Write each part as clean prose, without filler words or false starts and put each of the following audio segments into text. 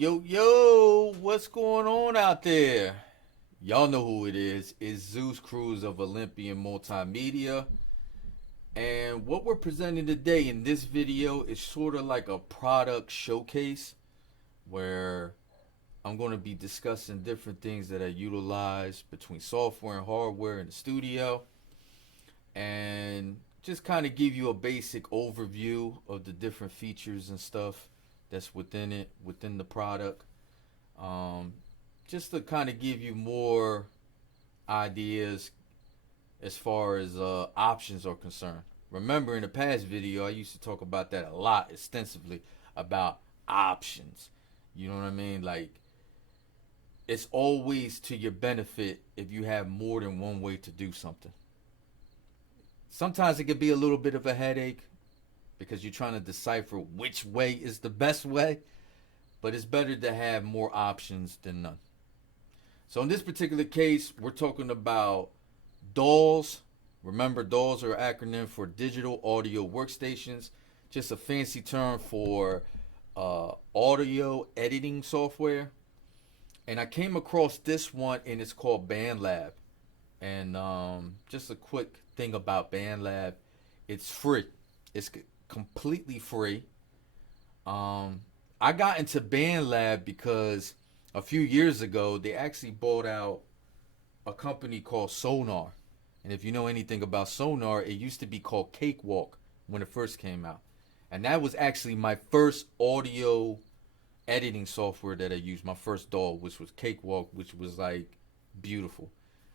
Yo, what's going on out there? Y'all know who it is. It's Zeus Cruz of Olympian Multimedia. And what we're presenting today in this video is sort of like a product showcase where I'm going to be discussing different things that I utilize between software and hardware in the studio. And just kind of give you a basic overview of the different features and stuff that's within the product. Just to kind of give you more ideas as far as options are concerned. Remember, in the past video, I used to talk about that a lot extensively about options. You know what I mean? Like, it's always to your benefit if you have more than one way to do something. Sometimes it can be a little bit of a headache because you're trying to decipher which way is the best way, but it's better to have more options than none. So in this particular case, we're talking about DAWs. Remember, DAWs are an acronym for Digital Audio Workstations, just a fancy term for audio editing software. And I came across this one, and it's called Bandlab. And just a quick thing about Bandlab, it's free. It's completely free. I got into Bandlab because a few years ago they actually bought out a company called Sonar. And if you know anything about Sonar, it used to be called Cakewalk when it first came out. And that was actually my first audio editing software that I used, my first DAW, which was Cakewalk, which was like beautiful.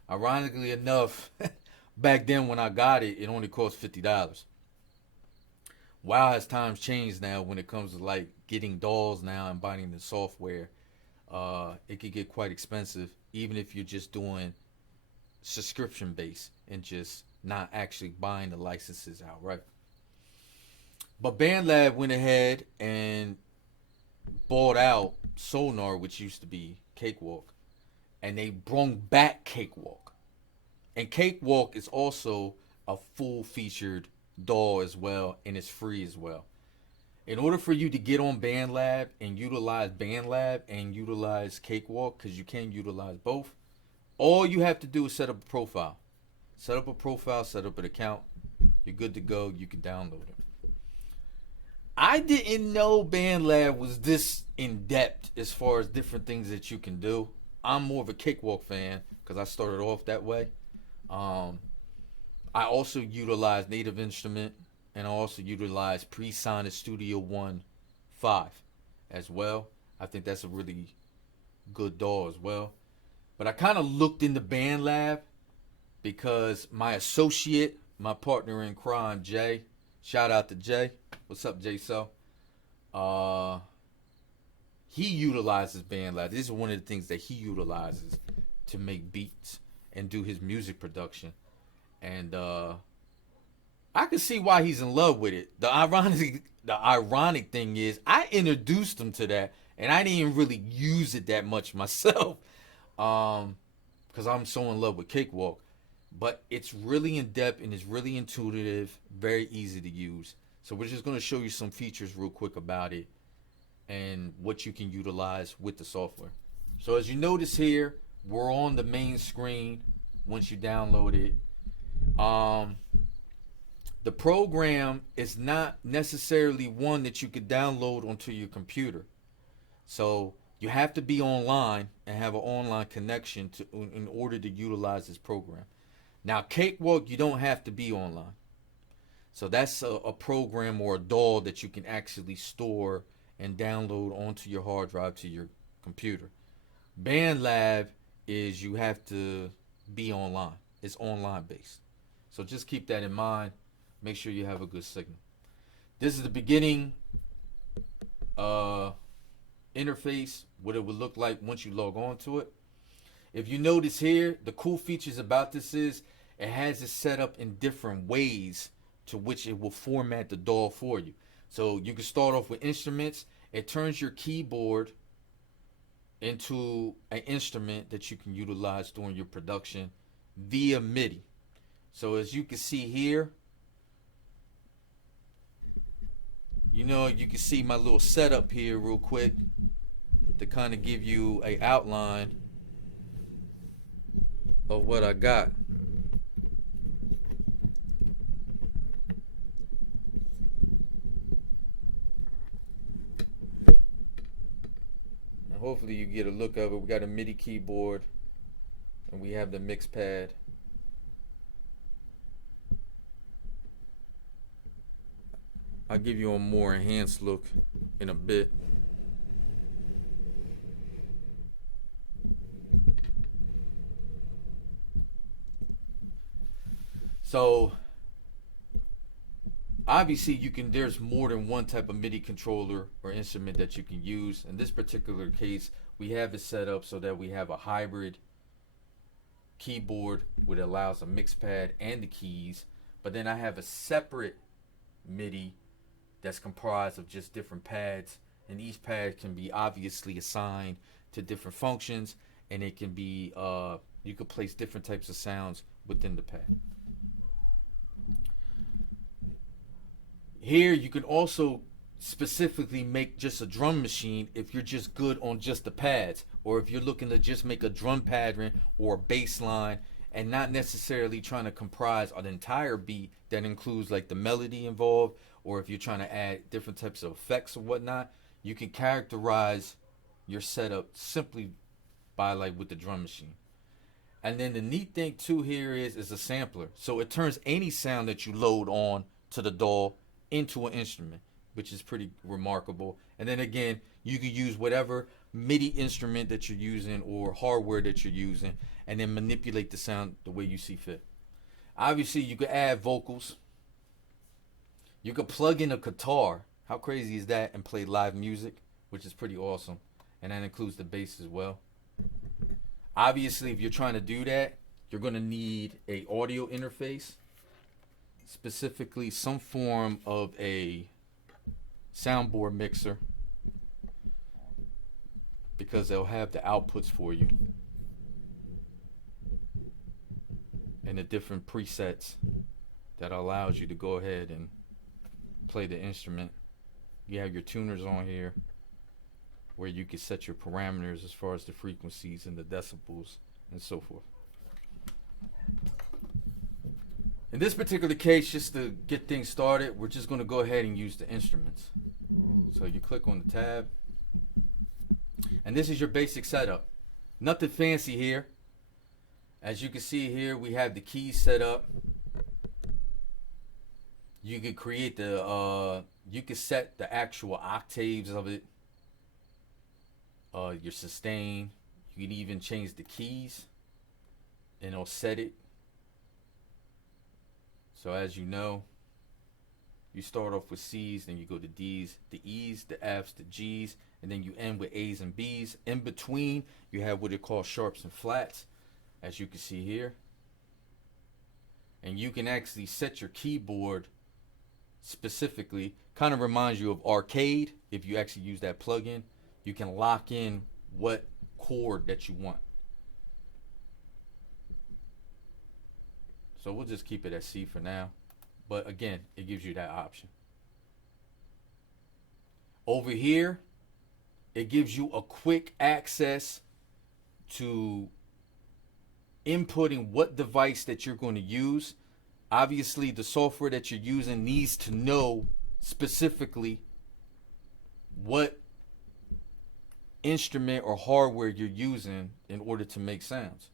Ironically enough, back then when I got it, it only cost $50. Wow, as times changed now when it comes to like getting DAWs now and buying the software, it could get quite expensive, even if you're just doing subscription based and just not actually buying the licenses outright. But Bandlab went ahead and bought out Sonar, which used to be Cakewalk, and they brung back Cakewalk. And Cakewalk is also a full featured DAW as well, and it's free as well. In order for you to get on Bandlab and utilize Cakewalk, because you can utilize both, all you have to do is set up a profile. Set up an account. You're good to go. You can download it. I didn't know Bandlab was this in depth as far as different things that you can do. I'm more of a Cakewalk fan because I started off that way. I also utilize Native Instrument, and I also utilize PreSonus Studio One 5 as well. I think that's a really good DAW as well. But I kind of looked into Bandlab because my associate, my partner in crime, Jay, shout out to Jay. What's up, Jay? He utilizes Bandlab. This is one of the things that he utilizes to make beats and do his music production. And I can see why he's in love with it. The ironic thing is I introduced him to that, and I didn't even really use it that much myself because I'm so in love with Cakewalk. But it's really in depth and it's really intuitive, very easy to use. So we're just going to show you some features real quick about it and what you can utilize with the software. So as you notice here, we're on the main screen once you download it. The program is not necessarily one that you could download onto your computer. So you have to be online and have an online connection in order to utilize this program. Now, Cakewalk, you don't have to be online. So that's a program or a DAW that you can actually store and download onto your hard drive to your computer. Bandlab is you have to be online. It's online based. So just keep that in mind. Make sure you have a good signal. This is the beginning interface, what it would look like once you log on to it. If you notice here, the cool features about this is it has it set up in different ways to which it will format the DAW for you. So you can start off with instruments. It turns your keyboard into an instrument that you can utilize during your production via MIDI. So as you can see here, you can see my little setup here real quick to kind of give you a outline of what I got. And hopefully you get a look of it. We got a MIDI keyboard and we have the mix pad. I'll give you a more enhanced look in a bit. So obviously there's more than one type of MIDI controller or instrument that you can use. In this particular case, we have it set up so that we have a hybrid keyboard which allows a mix pad and the keys, but then I have a separate MIDI that's comprised of just different pads, and each pad can be obviously assigned to different functions, and it can be you could place different types of sounds within the pad. Here you can also specifically make just a drum machine if you're just good on just the pads, or if you're looking to just make a drum pattern or a bass line and not necessarily trying to comprise an entire beat that includes like the melody involved, or if you're trying to add different types of effects or whatnot. You can characterize your setup simply by like with the drum machine. And then the neat thing too here is a sampler, so it turns any sound that you load on to the DAW into an instrument, which is pretty remarkable. And then again, you can use whatever MIDI instrument that you're using or hardware that you're using, and then manipulate the sound the way you see fit. Obviously you could add vocals, you could plug in a guitar, how crazy is that, and play live music, which is pretty awesome. And that includes the bass as well. Obviously if you're trying to do that, you're going to need a audio interface, specifically some form of a soundboard mixer, because they'll have the outputs for you and the different presets that allows you to go ahead and play the instrument. You have your tuners on here where you can set your parameters as far as the frequencies and the decibels and so forth. In this particular case, just to get things started, we're just going to go ahead and use the instruments. So you click on the tab, and this is your basic setup. Nothing fancy here. As you can see here, we have the keys set up. You can create you can set the actual octaves of it, your sustain. You can even change the keys, and it'll set it. So as you know, you start off with C's, then you go to D's, the E's, the F's, the G's, and then you end with A's and B's. In between, you have what they call sharps and flats, as you can see here. And you can actually set your keyboard specifically. Kind of reminds you of Arcade. If you actually use that plugin, you can lock in what chord that you want. So we'll just keep it at C for now. But again, it gives you that option. Over here, it gives you a quick access to inputting what device that you're going to use. Obviously, the software that you're using needs to know specifically what instrument or hardware you're using in order to make sounds.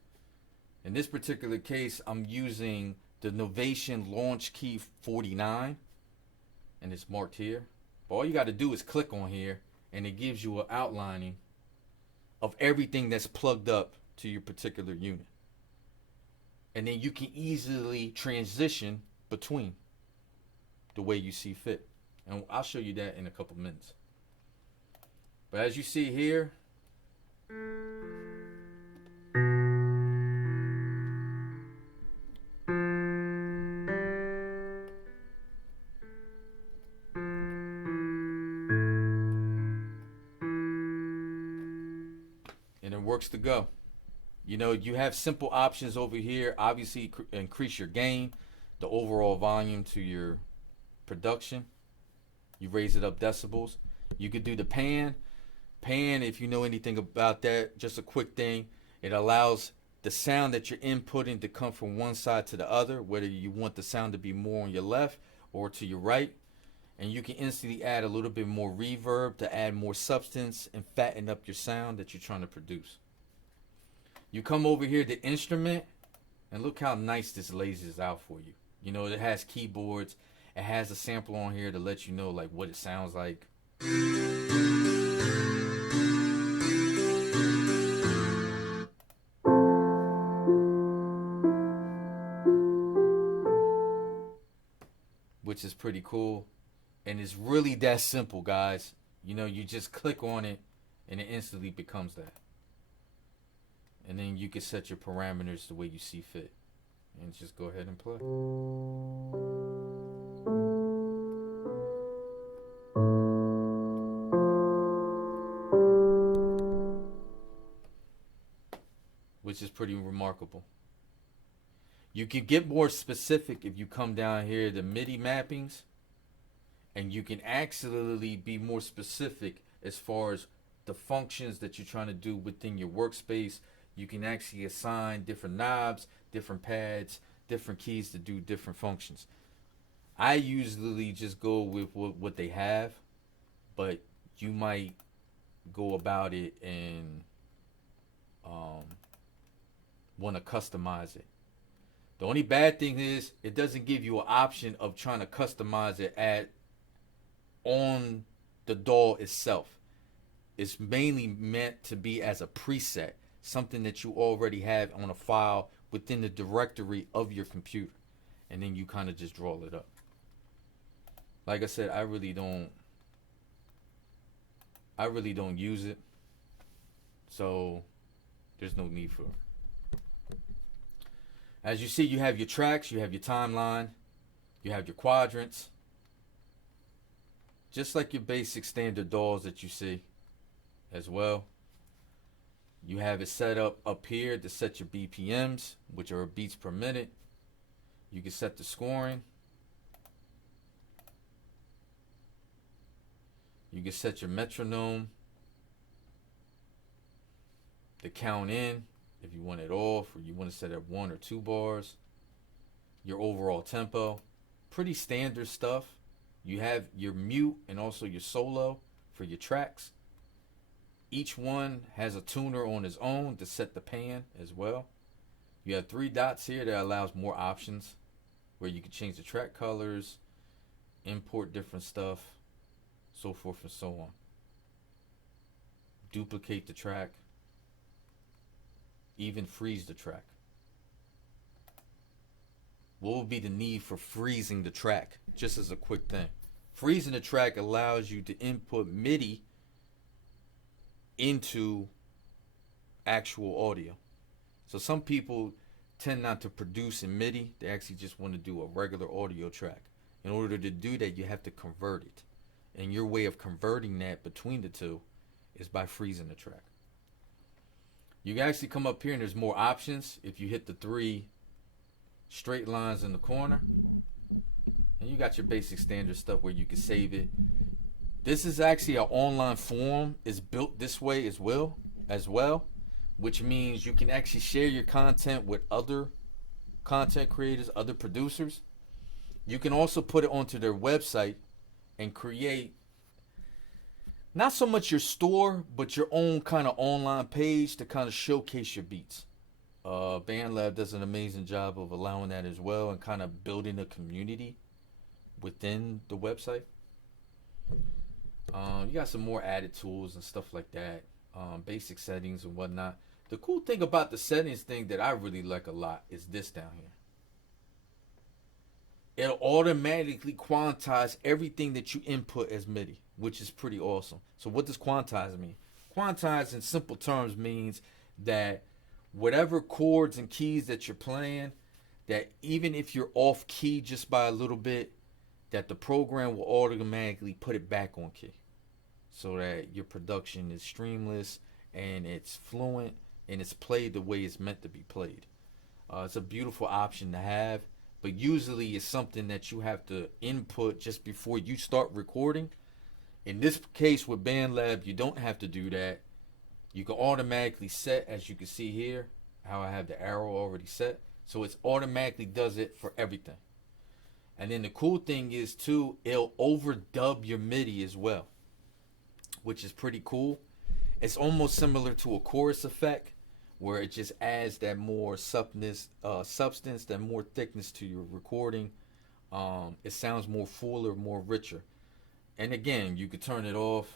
In this particular case, I'm using the Novation Launch Key 49, and it's marked here. But all you got to do is click on here, and it gives you an outlining of everything that's plugged up to your particular unit. And then you can easily transition between the way you see fit. And I'll show you that in a couple minutes. But as you see here, and it works to go. You know, you have simple options over here. Obviously, increase your gain, the overall volume to your production. You raise it up decibels. You could do the pan. Pan, if you know anything about that, just a quick thing. It allows the sound that you're inputting to come from one side to the other, whether you want the sound to be more on your left or to your right. And you can instantly add a little bit more reverb to add more substance and fatten up your sound that you're trying to produce. You come over here to instrument, and look how nice this lays this out for you. You know, it has keyboards. It has a sample on here to let you know like what it sounds like. Which is pretty cool. And it's really that simple, guys. You know, you just click on it and it instantly becomes that. And then you can set your parameters the way you see fit. And just go ahead and play. Which is pretty remarkable. You can get more specific if you come down here to MIDI mappings, and you can actually be more specific as far as the functions that you're trying to do within your workspace. You can actually assign different knobs, different pads, different keys to do different functions. I usually just go with what they have, but you might go about it and want to customize it. The only bad thing is it doesn't give you an option of trying to customize it on the DAW itself. It's mainly meant to be as a preset, something that you already have on a file within the directory of your computer, and then you kind of just draw it up. Like I said, I really don't use it, so there's no need for it. As you see, you have your tracks, you have your timeline, you have your quadrants, just like your basic standard DAWs that you see as well. You have it set up here to set your BPMs, which are beats per minute. You can set the scoring. You can set your metronome, the count in, if you want it off, or you want to set it at 1 or 2 bars. Your overall tempo. Pretty standard stuff. You have your mute and also your solo for your tracks. Each one has a tuner on its own to set the pan as well. You have 3 dots here that allows more options, where you can change the track colors, import different stuff, so forth and so on. Duplicate the track, even freeze the track. What would be the need for freezing the track? Just as a quick thing. Freezing the track allows you to input MIDI into actual audio. So some people tend not to produce in MIDI. They actually just want to do a regular audio track. In order to do that, you have to convert it. And your way of converting that between the two is by freezing the track. You can actually come up here and there's more options. If you hit the 3 straight lines in the corner, and you got your basic standard stuff where you can save it. This is actually an online forum. It's built this way as well, which means you can actually share your content with other content creators, other producers. You can also put it onto their website and create not so much your store, but your own kind of online page to kind of showcase your beats. Bandlab does an amazing job of allowing that as well and kind of building a community within the website. You got some more added tools and stuff like that, basic settings and whatnot. The cool thing about the settings thing that I really like a lot is this down here. It'll automatically quantize everything that you input as MIDI, which is pretty awesome. So what does quantize mean? Quantize in simple terms means that whatever chords and keys that you're playing, that even if you're off key just by a little bit, that the program will automatically put it back on key, so that your production is streamless and it's fluent and it's played the way it's meant to be played. It's a beautiful option to have, but usually it's something that you have to input just before you start recording. In this case with Bandlab, you don't have to do that. You can automatically set, as you can see here, how I have the arrow already set. So it automatically does it for everything. And then the cool thing is too, it'll overdub your MIDI as well, which is pretty cool. It's almost similar to a chorus effect, where it just adds that more substance, that more thickness to your recording. It sounds more fuller, more richer. And again, you could turn it off.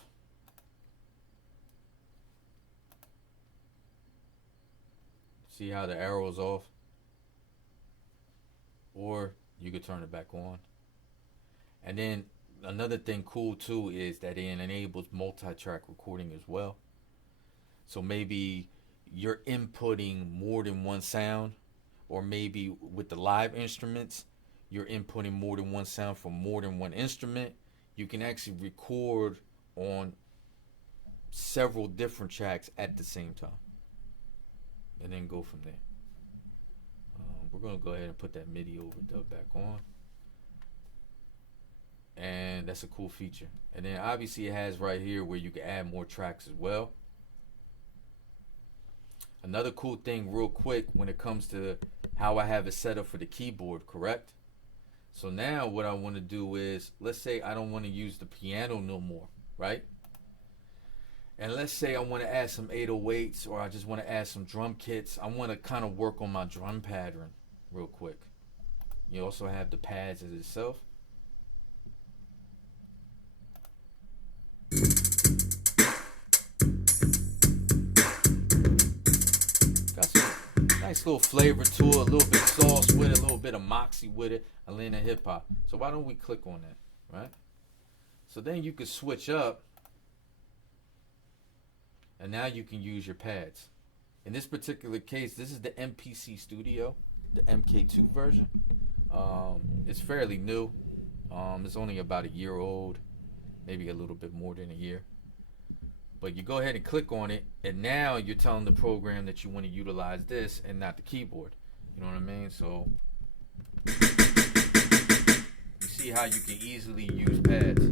See how the arrow's off? Or you could turn it back on. And then another thing cool too is that it enables multi-track recording as well. So maybe you're inputting more than one sound, or maybe with the live instruments, you're inputting more than one sound from more than one instrument. You can actually record on several different tracks at the same time, and then go from there. We're going to go ahead and put that MIDI overdub back on. And that's a cool feature. And then obviously it has right here where you can add more tracks as well. Another cool thing real quick when it comes to how I have it set up for the keyboard, correct? So now what I want to do is, let's say I don't want to use the piano no more, right? And let's say I want to add some 808s, or I just want to add some drum kits. I want to kind of work on my drum pattern real quick. You also have the pads as itself. Got some nice little flavor to it, a little bit of sauce with it, a little bit of moxie with it, Atlanta hip hop. So why don't we click on that, right? So then you can switch up, and now you can use your pads. In this particular case, this is the MPC Studio, the MK2 version. It's fairly new. It's only about a year old, maybe a little bit more than a year. But you go ahead and click on it, and now you're telling the program that you want to utilize this and not the keyboard. You know what I mean? So you see how you can easily use pads.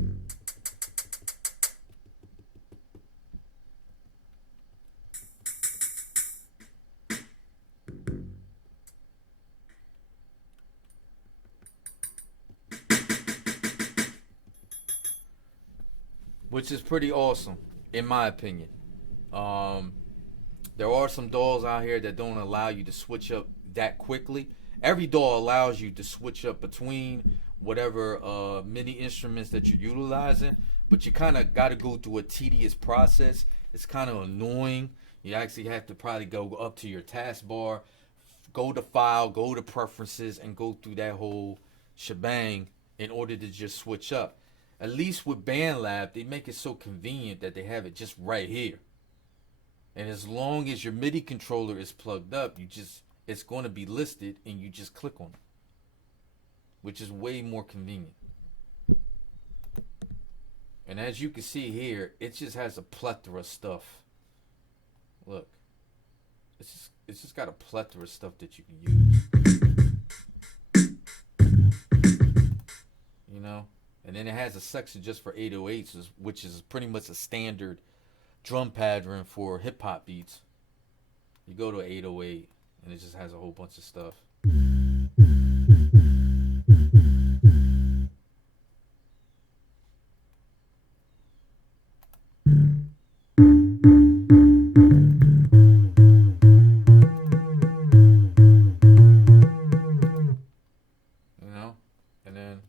Which is pretty awesome, in my opinion. There are some DAWs out here that don't allow you to switch up that quickly. Every DAW allows you to switch up between whatever MIDI instruments that you're utilizing, but you kind of got to go through a tedious process. It's kind of annoying. You actually have to probably go up to your taskbar, go to File, go to Preferences, and go through that whole shebang in order to just switch up. At least with Bandlab, they make it so convenient that they have it just right here. And as long as your MIDI controller is plugged up, it's going to be listed and you just click on it, which is way more convenient. And as you can see here, it just has a plethora of stuff. Look, it's just got a plethora of stuff that you can use. You know? And then it has a section just for 808s, which is pretty much a standard drum pattern for hip hop beats. You go to 808 and it just has a whole bunch of stuff. You know? And then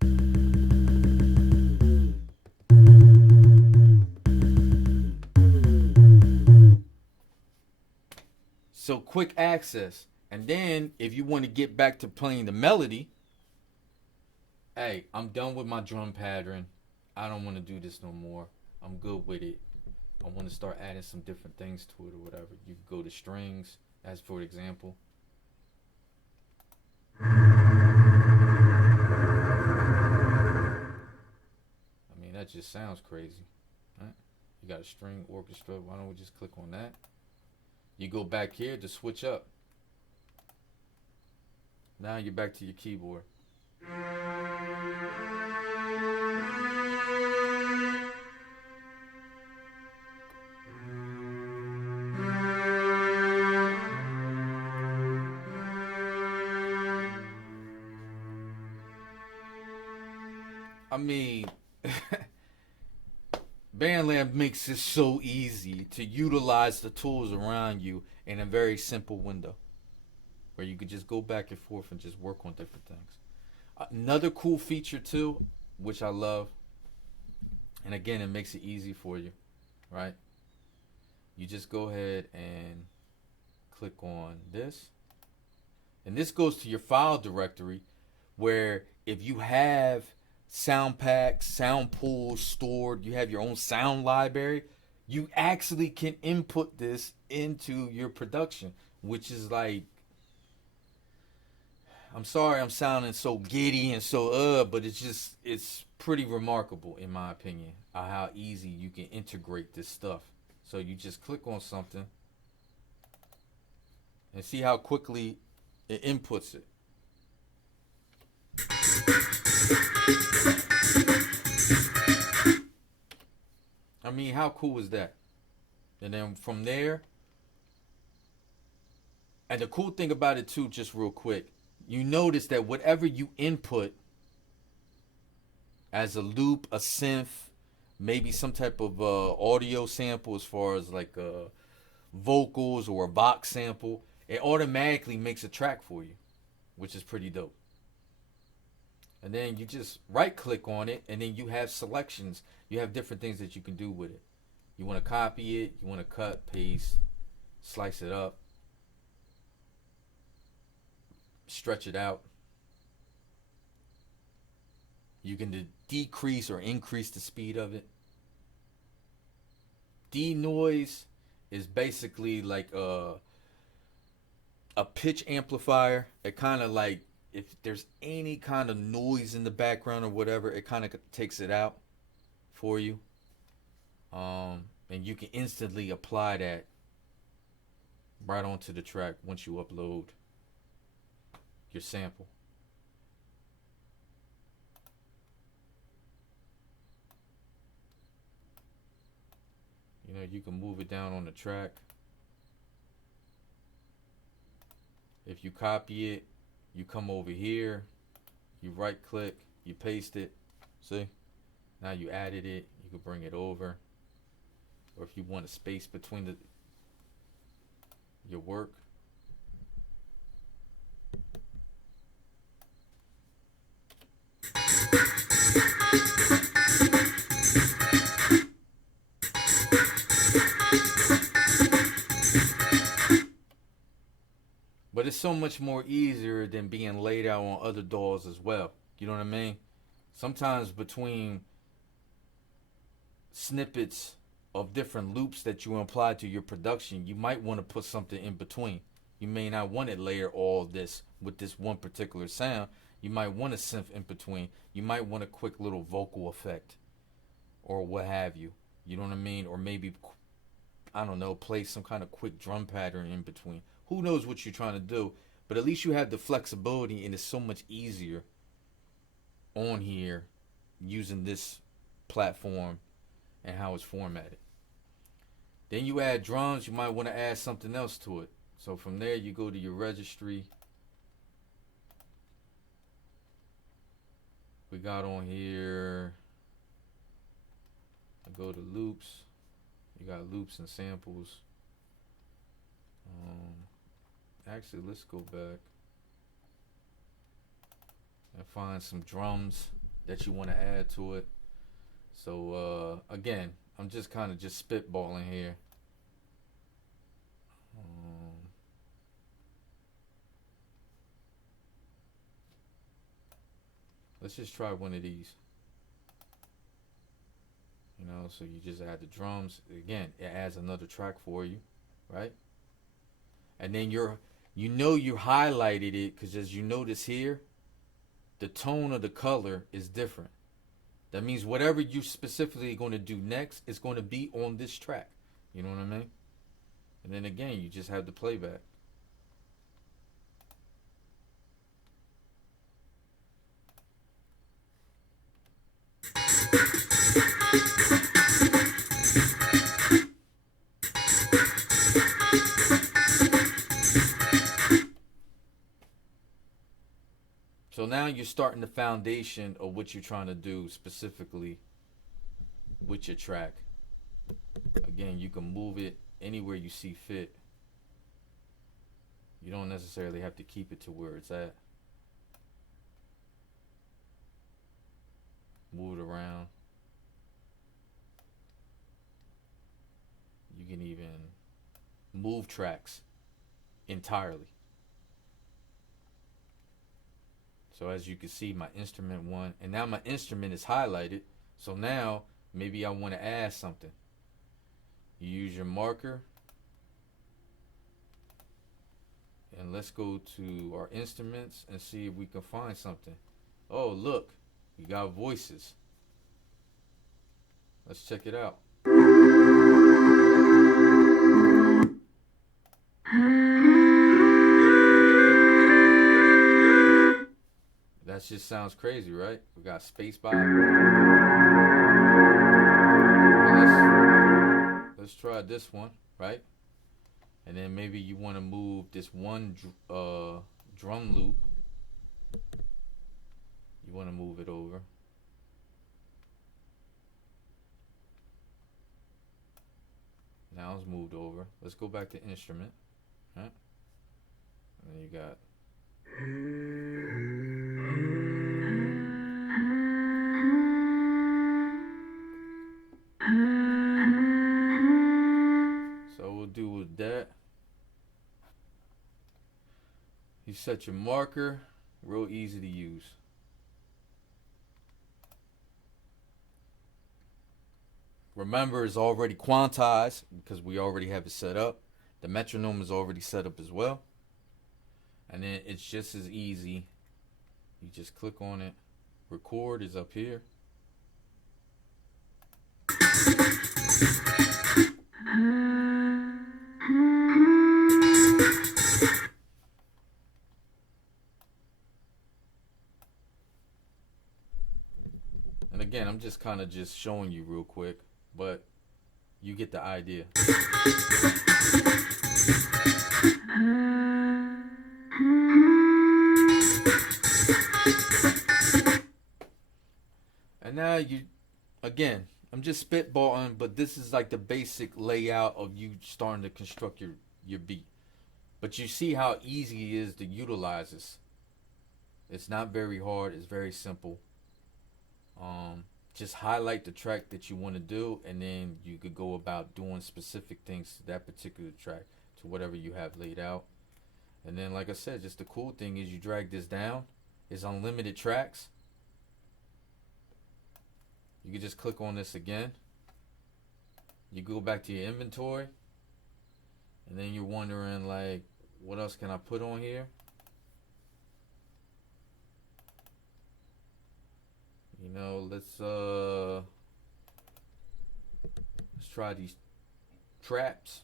so quick access. And then if you want to get back to playing the melody, hey, I'm done with my drum pattern. I don't want to do this no more. I'm good with it. I want to start adding some different things to it or whatever. You can go to strings, as for example. I mean, that just sounds crazy, right? You got a string orchestra. Why don't we just click on that? You go back here to switch up. Now you're back to your keyboard. I mean, Bandlab makes it so easy to utilize the tools around you in a very simple window where you could just go back and forth and just work on different things. Another cool feature too, which I love, and again, it makes it easy for you, right? You just go ahead and click on this, and this goes to your file directory, where if you have sound packs, sound pools stored, you have your own sound library, you actually can input this into your production, which is like, I'm sorry I'm sounding so giddy and so but it's pretty remarkable in my opinion how easy you can integrate this stuff. So you just click on something and see how quickly it inputs it. I mean, how cool is that? And then from there, and the cool thing about it too, just real quick, you notice that whatever you input as a loop, a synth, maybe some type of audio sample as far as like vocals or a box sample, it automatically makes a track for you, which is pretty dope. And then you just right click on it, and then you have selections. You have different things that you can do with it. You want to copy it, you want to cut, paste, slice it up, stretch it out. You can decrease or increase the speed of it. Denoise is basically like a pitch amplifier. It kind of like, if there's any kind of noise in the background or whatever, it kind of takes it out for you. And you can instantly apply that right onto the track once you upload your sample. You know, you can move it down on the track. If you copy it, you come over here, you right click, you paste it. See? Now you added it, you can bring it over. Or if you want a space between your work. But it's so much more easier than being laid out on other DAWs as well. You know what I mean? Sometimes between snippets of different loops that you apply to your production, you might want to put something in between. You may not want to layer all this with this one particular sound. You might want a synth in between. You might want a quick little vocal effect or what have you. You know what I mean? Or maybe, I don't know, play some kind of quick drum pattern in between. Who knows what you're trying to do, but at least you have the flexibility, and it's so much easier on here using this platform and how it's formatted. Then you add drums, you might want to add something else to it. So from there you go to your registry. We got on here, I go to loops. You got loops and samples. Actually, let's go back and find some drums that you want to add to it. So again, I'm just kind of just spitballing here. Let's just try one of these. You know, so you just add the drums. Again, it adds another track for you, right? And then you highlighted it because, as you notice here, the tone of the color is different. That means whatever you're specifically going to do next is going to be on this track. You know what I mean? And then again, you just have the playback. So now you're starting the foundation of what you're trying to do specifically with your track. Again, you can move it anywhere you see fit. You don't necessarily have to keep it to where it's at. Move it around. You can even move tracks entirely. So as you can see, my instrument one, and now my instrument is highlighted. So now maybe I want to add something. You use your marker, and let's go to our instruments and see if we can find something. Oh, look, we got voices. Let's check it out. That just sounds crazy, right? We got space by. Let's try this one, right? And then maybe you want to move this one drum loop. You want to move it over. Now it's moved over. Let's go back to instrument, right? And then you got. So we'll do with that. You set your marker, real easy to use. Remember, it's already quantized because we already have it set up. The metronome is already set up as well. And then it's just as easy. You just click on it. Record is up here. And again, I'm just kind of just showing you real quick, but you get the idea. And now you, again, I'm just spitballing, but this is like the basic layout of you starting to construct your beat. But you see how easy it is to utilize this. It's not very hard. It's very simple. Just highlight the track that you want to do, and then you could go about doing specific things to that particular track, to whatever you have laid out. And then, like I said, just the cool thing is you drag this down. It's unlimited tracks. You can just click on this again. You go back to your inventory, and then you're wondering, like, what else can I put on here? You know, let's try these traps.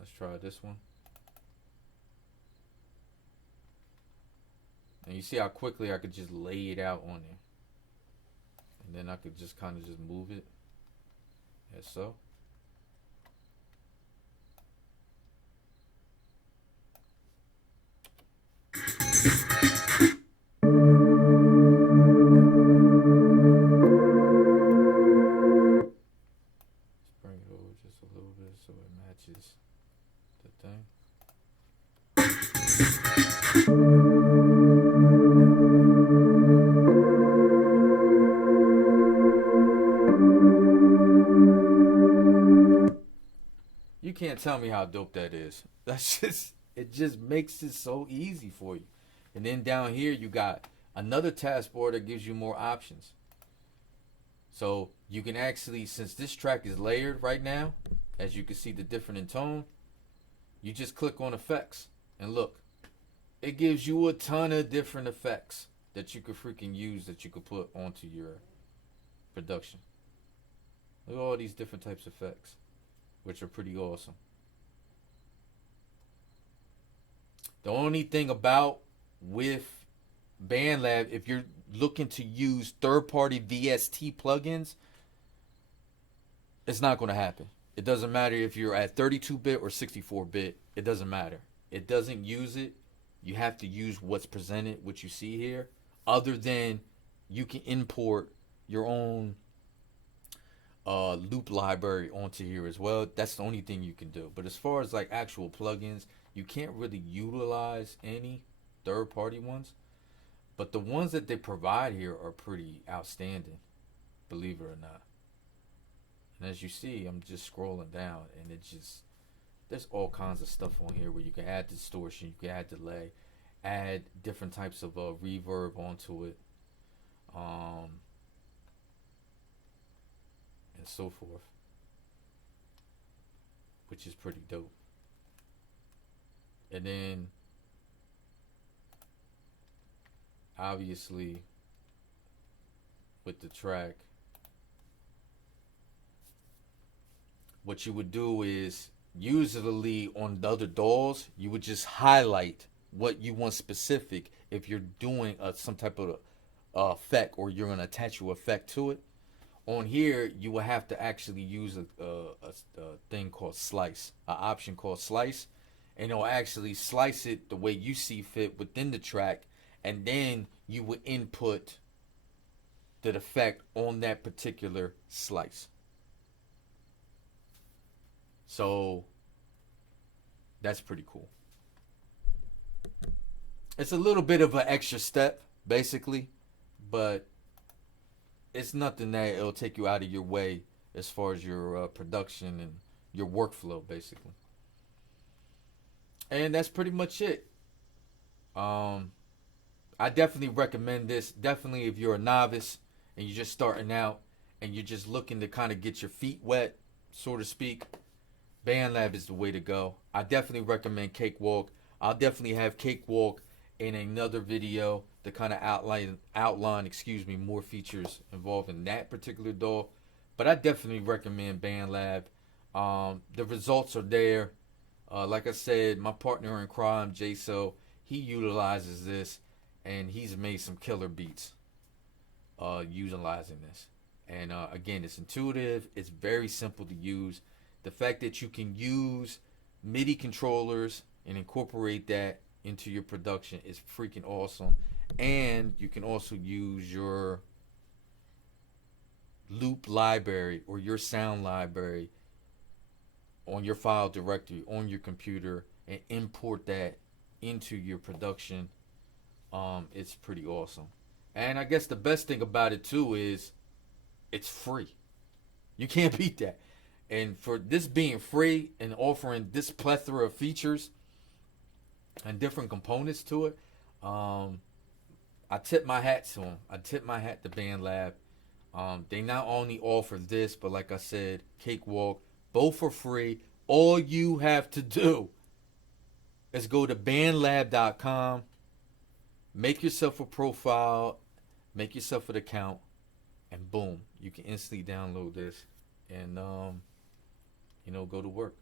Let's try this one. And you see how quickly I could just lay it out on there. And then I could just kind of just move it. As so. So it matches the thing. You can't tell me how dope that is. That's just, it just makes it so easy for you. And then down here you got another taskbar that gives you more options. So you can actually, since this track is layered right now, as you can see the different in tone, you just click on effects and look. It gives you a ton of different effects that you could freaking use, that you could put onto your production. Look at all these different types of effects, which are pretty awesome. The only thing about with Bandlab, if you're looking to use third-party VST plugins, it's not going to happen. It doesn't matter if you're at 32-bit or 64-bit. It doesn't matter. It doesn't use it. You have to use what's presented, what you see here. Other than you can import your own loop library onto here as well. That's the only thing you can do. But as far as like actual plugins, you can't really utilize any third-party ones. But the ones that they provide here are pretty outstanding, believe it or not. And as you see, I'm just scrolling down, and it just there's all kinds of stuff on here where you can add distortion, you can add delay, add different types of reverb onto it, and so forth, which is pretty dope. And then obviously with the track, what you would do is usually on the other DAWs, you would just highlight what you want specific if you're doing some type of effect, or you're going to attach your effect to it. On here, you will have to actually use a thing called slice, an option called slice, and it'll actually slice it the way you see fit within the track, and then you would input the effect on that particular slice. So that's pretty cool. It's a little bit of an extra step, basically, but it's nothing that it'll take you out of your way as far as your production and your workflow, basically. And that's pretty much it. I definitely recommend this. Definitely if you're a novice and you're just starting out and you're just looking to kind of get your feet wet, so to speak, Bandlab is the way to go. I definitely recommend Cakewalk. I'll definitely have Cakewalk in another video to kind of outline more features involved in that particular DAW. But I definitely recommend Bandlab. The results are there. Like I said, my partner in crime, Jaso, he utilizes this, and he's made some killer beats utilizing this. And again, it's intuitive. It's very simple to use. The fact that you can use MIDI controllers and incorporate that into your production is freaking awesome. And you can also use your loop library or your sound library on your file directory on your computer and import that into your production. It's pretty awesome. And I guess the best thing about it too is it's free. You can't beat that. And for this being free and offering this plethora of features and different components to it, I tip my hat to them. I tip my hat to Bandlab. They not only offer this, but like I said, Cakewalk, both for free. All you have to do is go to bandlab.com, make yourself a profile, make yourself an account, and boom, you can instantly download this and go to work.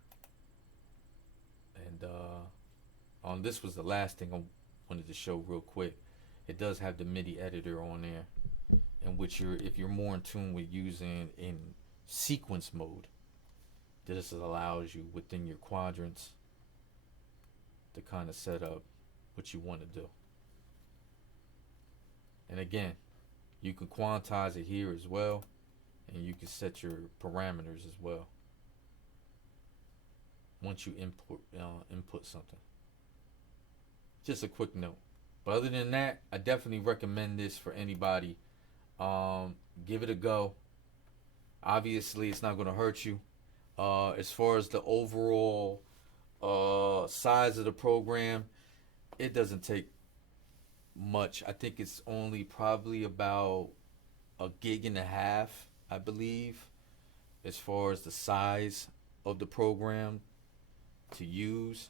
And this was the last thing I wanted to show real quick. It does have the MIDI editor on there, in which if you're more in tune with using in sequence mode, this allows you within your quadrants to kind of set up what you want to do. And again, you can quantize it here as well, and you can set your parameters as well once you input something. Just a quick note. But other than that, I definitely recommend this for anybody. Give it a go. Obviously, it's not going to hurt you. As far as the overall size of the program, it doesn't take much. I think it's only probably about 1.5 gigs, I believe, as far as the size of the program to use.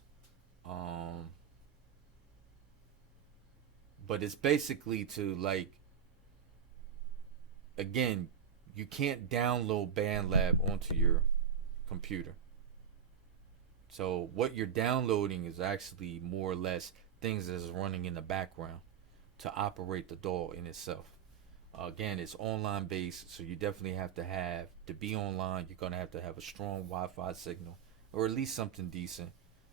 But it's basically to, like, again, you can't download Bandlab onto your computer. So what you're downloading is actually more or less things that is running in the background to operate the DAW in itself. Again, it's online based, so you definitely have to be online. You're gonna have to have a strong Wi-Fi signal, or at least something decent,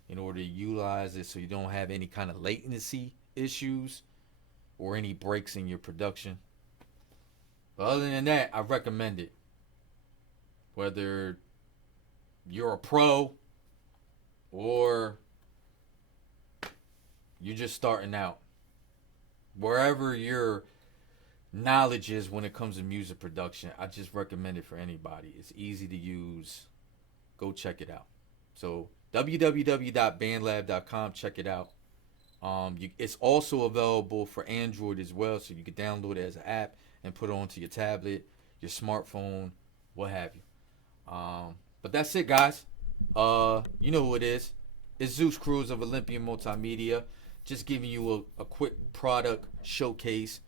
in order to utilize it, so you don't have any kind of latency issues or any breaks in your production. But other than that, I recommend it. Whether you're a pro or you're just starting out, wherever your knowledge is when it comes to music production, I just recommend it for anybody. It's easy to use. Go check it out. So www.bandlab.com, check it out. It's also available for Android as well, so you can download it as an app and put it onto your tablet, your smartphone, what have you. But that's it, guys. You know who it is. It's Zeus Cruz of Olympian Multimedia, just giving you a quick product showcase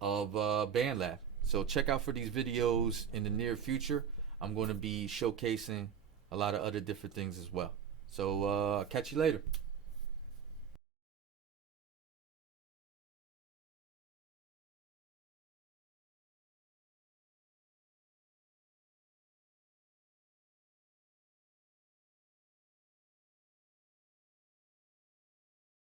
of Bandlab. So check out for these videos in the near future. I'm going to be showcasing a lot of other different things as well. So catch you later.